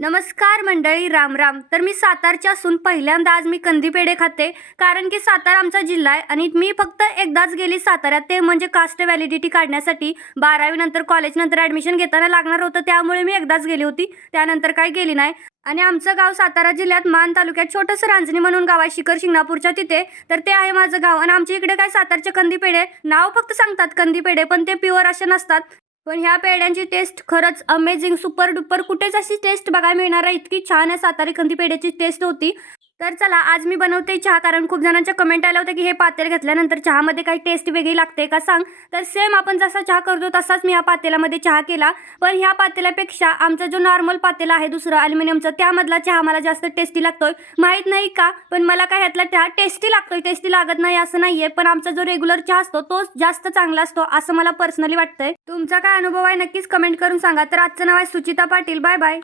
नमस्कार मंडळी राम राम. तर मी सातारची असून पहिल्यांदा आज मी कंदी पेढे खाते कारण की सातारा आमचा जिल्हा आहे आणि मी फक्त एकदाच गेली साताऱ्यात. ते म्हणजे कास्ट व्हॅलिडिटी काढण्यासाठी बारावीनंतर कॉलेजनंतर ॲडमिशन घेताना लागणार होतं त्यामुळे मी एकदाच गेली होती. त्यानंतर काही गेली नाही. आणि आमचं गाव सातारा जिल्ह्यात मान तालुक्यात छोटंसं रांजणी म्हणून गाव आहे शिखर शिंगणापूरच्या तिथे. तर ते आहे माझं गाव. आणि आमच्या इकडे काय सातारचे कंदी पेढे नाव फक्त सांगतात कंदी पेढे पण ते प्युअर असे नसतात. पण ह्या पेढ्यांची टेस्ट खरंच अमेझिंग सुपर डुपर कुठेच अशी टेस्ट बघायला मिळणार आहे इतकी छान आहे सातारी कंदी पेढ्याची टेस्ट होती. तर चला आज मी बनवते चहा कारण खूप जणांच्या कमेंट आल्या होत्या की हे पातेल घेतल्यानंतर चहामध्ये काही टेस्ट वेगळी लागते का सांग? तर सेम आपण जसा चहा करतो तसाच मी ह्या पातेल्यामध्ये चहा केला. पण ह्या पातेल्यापेक्षा आमचा जो नॉर्मल पातेला आहे दुसरं अल्युमिनियमचं त्यामधला चहा मला जास्त टेस्टी लागतोय. माहीत नाही का? पण मला काय ह्यातला चहा टेस्टी लागतोय टेस्टी लागत नाही असं नाहीये. पण आमचा जो रेग्युलर चहा असतो तोच जास्त चांगला असतो असं मला पर्सनली वाटतंय. तुमचा काय अनुभव आहे नक्कीच कमेंट करून सांगा. तर आजचं नाव आहे सुचिता पाटील. Bye bye